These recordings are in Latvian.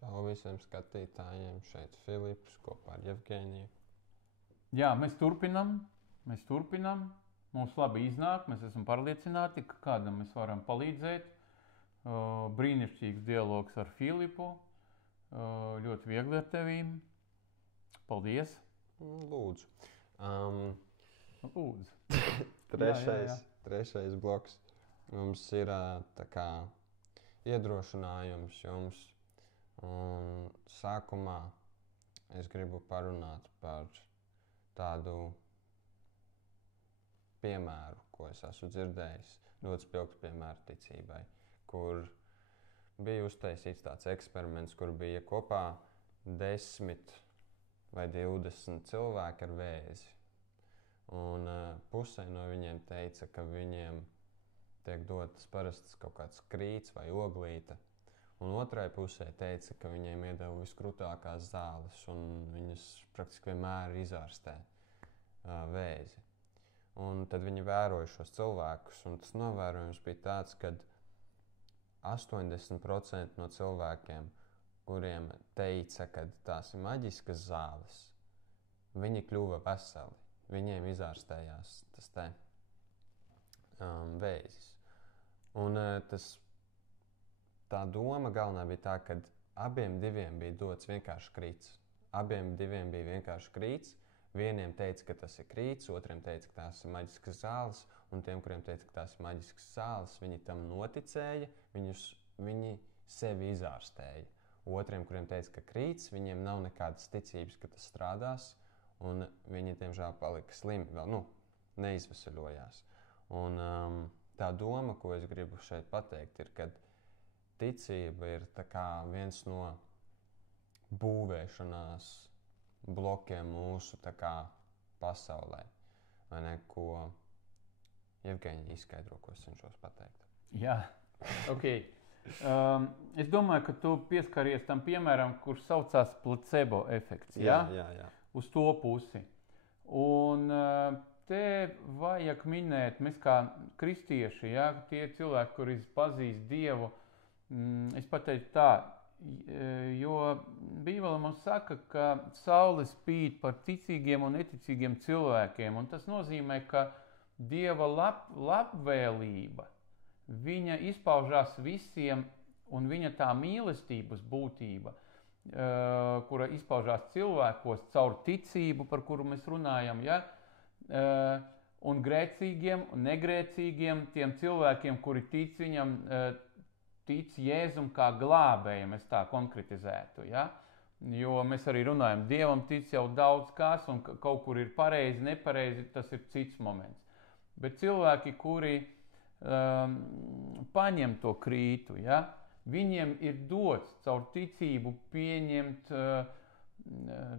Čau visiem skatītājiem, šeit Filips kopā ar Jevgeniju. Jā, mēs turpinām. Mums labi iznāk, mēs esam pārliecināti, ka kādam mēs varam palīdzēt. Brīnišķīgs dialogs ar Filipu, ļoti viegli ar tevīm. Paldies! Lūdzu. Lūdzu. Trešais bloks. Mums ir tā kā iedrošinājums jums. Un sākumā es gribu parunāt par tādu piemēru, ko es esmu dzirdējis, ļoti spilgtu piemēru ticībai, kur bija uztaisīts tāds eksperiments, kur bija kopā 10 vai 20 cilvēki ar vēzi. Un pusē no viņiem teica, ka viņiem tiek dotas parastas kaut kāds krīts vai oglīte. Un otrai pusē teica, ka viņiem iedeva viskrūtākās zāles un viņas praktiski vienmēr izārstē vēzi. Un tad viņi vēroja šos cilvēkus, un tas novērojums bija tāds, ka 80% no cilvēkiem, kuriem teica, ka tās ir maģiskas zāles, viņi kļuva veseli. Viņiem izārstējās tas vēzis. Un tā doma galvenā bija tā, ka abiem diviem bija dots vienkārši krīts. Abiem diviem bija vienkārši krīts. Vieniem teica, ka tas ir krīts, otriem teica, ka tās ir maģiskas zāles, un tiem, kuriem teica, ka tās ir maģiskas zāles, viņi tam noticēja, viņi sevi izārstēja. Otriem, kuriem teica, ka krīts, viņiem nav nekādas ticības, ka tas strādās, un viņi, diemžēl, palika slimi, vēl neizveseļojās. Un tā doma, ko es gribu šeit pateikt, ir, ka ticība ir tā kā viens no būvēšanās blokiem mūsu tā kā pasaulē. Vai ne, ko Jevgeņa izskaidro, ko es cenšos pateikt. Jā, ok. Es domāju, ka tu pieskaries tam piemēram, kurš saucās placebo efekts. Jā. Uz to pusi. Un te vajag minēt, mēs kā kristieši, tie cilvēki, kuri pazīst Dievu, es pateiktu tā, jo Bībele mums saka, ka saule spīd par ticīgiem un neticīgiem cilvēkiem, un tas nozīmē, ka Dieva labvēlība, viņa izpaužās visiem, un viņa tā mīlestības būtība, kura izpaužās cilvēkos caur ticību, par kuru mēs runājam, un grēcīgiem un negrēcīgiem, tiem cilvēkiem, kuri tic viņam, tic Jēzum kā glābējam, es tā konkretizētu, Jo mēs arī runājam, Dievam tic jau daudz kas, un kaut kur ir pareizi, nepareizi, tas ir cits moments. Bet cilvēki, kuri paņem to krītu, viņiem ir dots caur ticību pieņemt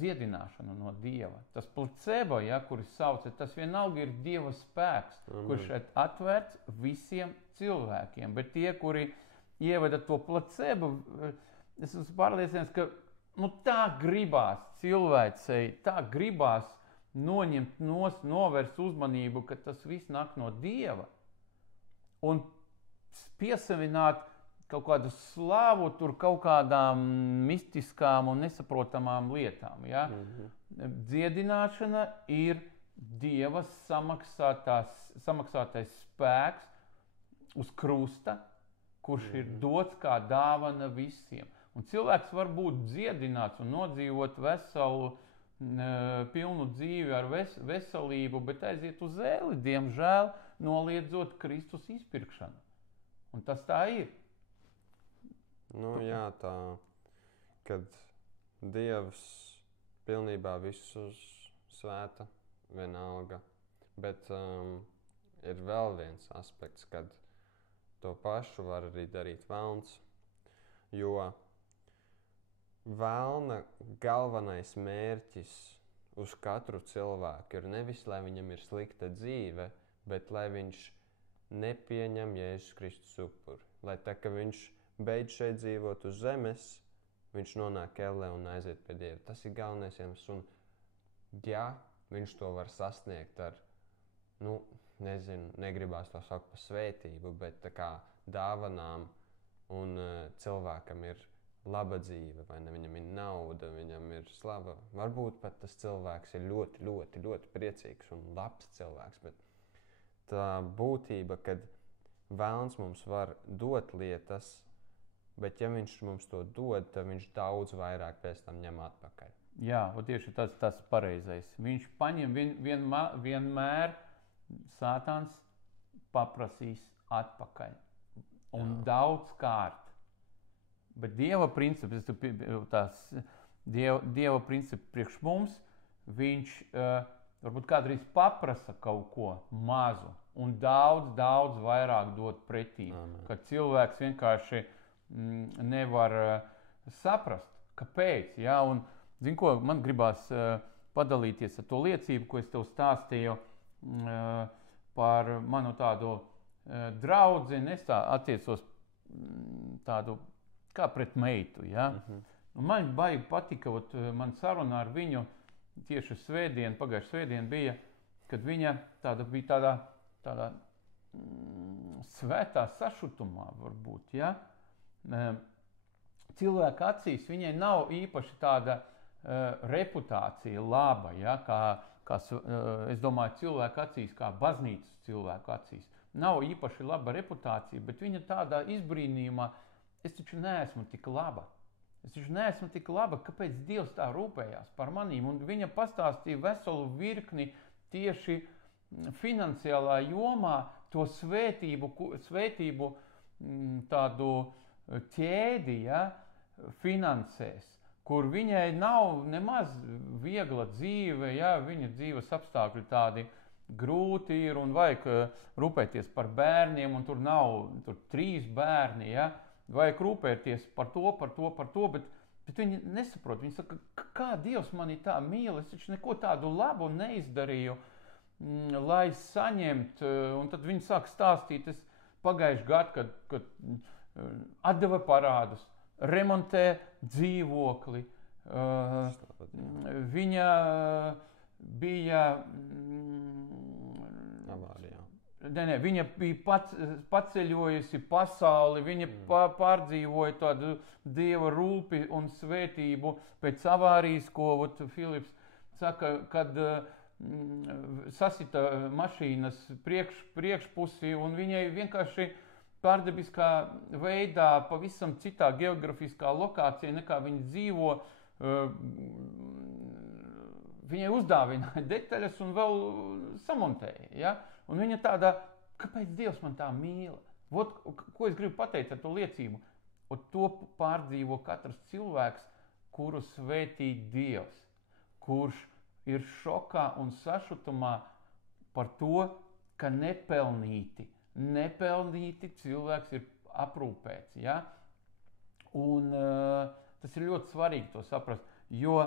dziedināšanu no Dieva. Tas placebo, kuri sauc, tas vienalga ir Dieva spēks, kurš ir atvērts visiem cilvēkiem. Bet tie, kuri ievada to placebo, es esmu pārliecināts, ka tā gribās cilvēcei, tā gribās noņemt novērst uzmanību, ka tas viss nāk no Dieva. Un piesavināt kaut kādu slavu tur kaut kādām mistiskām un nesaprotamām lietām. Dziedināšana ir Dieva samaksātais spēks uz krusta, kurš ir dots kā dāvana visiem. Un cilvēks var būt dziedināts un nodzīvot veselu, pilnu dzīvi ar veselību, bet aiziet uz ēli, diemžēl, noliedzot Kristus izpirkšanu. Un tas tā ir. Tā, kad Dievs pilnībā visus svēta, vienalga, bet ir vēl viens aspekts, kad to pašu var arī darīt velns, jo velna galvenais mērķis uz katru cilvēku ir nevis, lai viņam ir slikta dzīve, bet lai viņš nepieņem Jēzus Kristus upuri. Lai tā, ka viņš beidz šeit dzīvot uz zemes, viņš nonāk ellē un aiziet pie Dieva. Tas ir galvenais iemesls. Un viņš to var sasniegt ar, negribās to saukt par svētību, bet tā kā dāvanām, un cilvēkam ir laba dzīve, vai ne? Viņam ir nauda, viņam ir slava. Varbūt pat tas cilvēks ir ļoti, ļoti, ļoti priecīgs un labs cilvēks, bet tā būtība, kad Vēlns mums var dot lietas, bet ja viņš mums to dod, tad viņš daudz vairāk pēc tam ņem atpakaļ. Jā, tieši tas pareizais. Viņš paņem vienmēr Sātans paprasīs atpakaļ. Un daudz kārt. Bet Dieva princips, Dieva princips priekš mums, viņš varbūt kādreiz paprasa kaut ko mazu un daudz, daudz vairāk dot pretī. Kad cilvēks vienkārši nevar saprast, kāpēc. Ja? Un, zin ko, man gribās padalīties ar to liecību, ko es tev stāstīju par manu tādu draudzeni. Es tā attiecos tādu kā pret meitu. Ja? Man baigi patika, man saruna ar viņu tieši pagājušā svētdien bija, kad viņa bija tādā svētā sašutumā varbūt. Ja? Cilvēka acīs viņai nav īpaši tāda reputācija laba, ja? kā es domāju, cilvēka acīs, kā baznīcas cilvēku acīs. Nav īpaši laba reputācija, bet viņa tādā izbrīnījumā, es taču neesmu tik laba. Kāpēc Dievs tā rūpējās par manīm? Un viņa pastāstīja veselu virkni tieši finansiālā jomā to svētību tādu ķēdi, ja, finansēs, kur viņai nav nemaz viegla dzīve, ja, viņa dzīves apstākļi tādi grūti ir un vajag rūpēties par bērniem, un tur nav 3 bērni, ja, vajag rūpēties par to, bet viņi nesaprot. Viņi saka, kā Dievs mani tā mīl, es taču neko tādu labu neizdarīju, lai saņemt, un tad viņi sāk stāstīt, es pagājuši gadu, kad atdeva parādus, remontē dzīvokli, viņa bija viņa bija paceļojusi pasauli, viņa pārdzīvoja tādu Dieva rūpi un svētību pēc avārijas, ko Filips saka, kad sasita mašīnas priekšpusi, un viņai vienkārši pārdabiskā veidā, pavisam citā geografiskā lokācijā, nekā viņa dzīvo, viņai uzdāvināja detaļas un vēl samontēja. Ja? Un viņa tādā, kāpēc Dievs man tā mīla? Ko es gribu pateikt ar to liecību? To pārdzīvo katrs cilvēks, kuru svētī Dievs, kurš ir šokā un sašutumā par to, ka nepelnīti cilvēks ir aprūpēts. Ja? Un tas ir ļoti svarīgi to saprast, jo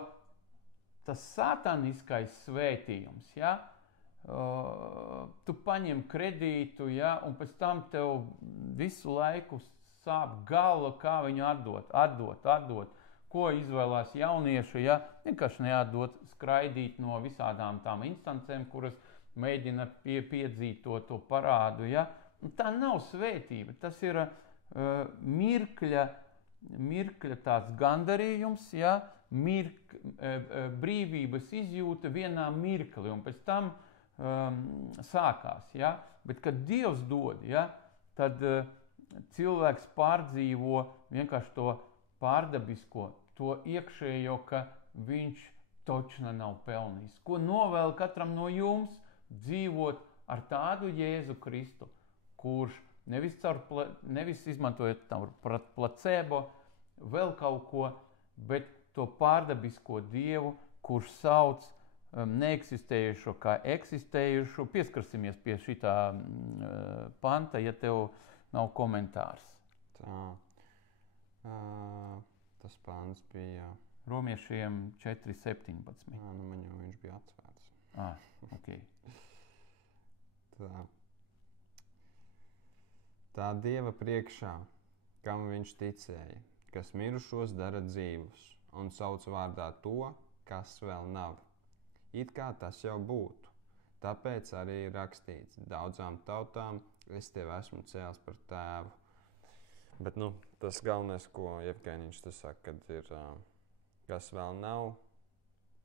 tas sataniskais svētījums, ja? Tu paņem kredītu, ja? Un pēc tam tev visu laiku sāp galva, kā viņu atdot. Ko izvēlās jaunieši, ja? Vienkārši neatdot, skraidīt no visādām tām instancēm, kuras mēģina piedzīt to parādu. Ja? Tā nav svētība, tas ir mirkļa tāds gandarījums, ja? Brīvības izjūta vienā mirkli, un pēc tam sākās. Ja? Bet, kad Dievs dod, ja? Tad cilvēks pārdzīvo vienkārši to pārdabisko, to iekšējo, ka viņš točna nav pelnījis. Ko novēl katram no jums dzīvot ar tādu Jēzu Kristu, kurš nevis izmantojot placebo, vēl kaut ko, bet to pārdabisko Dievu, kurš sauc neeksistējušo kā eksistējušo. Pieskarsimies pie šitā panta, ja tev nav komentārs. Tas pants bija Romiešiem 4:17. Man jau viņš bija atvērts. Okay. Tā Dieva priekšā, kam viņš ticēja, kas mirušos dara dzīvus un sauc vārdā to, kas vēl nav. It kā tas jau būtu. Tāpēc arī ir rakstīts, daudzām tautām es tevi esmu cēlis par tēvu. Bet, tas galvenais, ko Jevgenijs te saka, kad ir, kas vēl nav,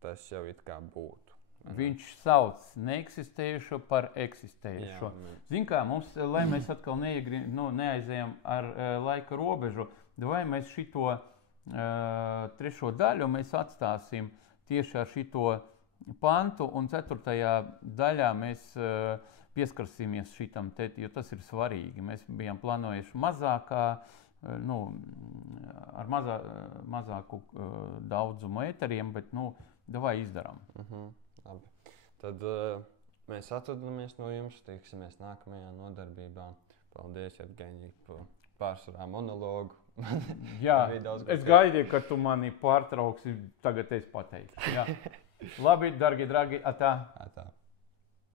tas jau it kā būtu. Viņš sauc neeksistējušo par eksistējušo. Zin kā, mums, lai mēs atkal neaizējam ar laika robežu, vai mēs šito trešo daļu mēs atstāsim tieši ar šito pantu, un 4. daļā mēs pieskarsimies šitam te, jo tas ir svarīgi. Mēs bijām plānojuši mazākā, ar mazāku daudzumu ēteriem, bet, davai izdarām. Labi. Tad mēs atvadamies no jums, tiksimies nākamajā nodarbībā. Paldies, Jevgenij, par pārsvarā monologu. Jā, es gaidīju, ka tu mani pārtrauksi, tagad es pateikšu. Jā. Labi, dargi, dragi, atā. Atā.